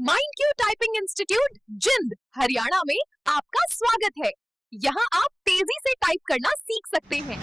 Mind Q typing institute Jind Haryana में आपका स्वागत है। यहाँ आप तेजी से टाइप करना सीख सकते हैं।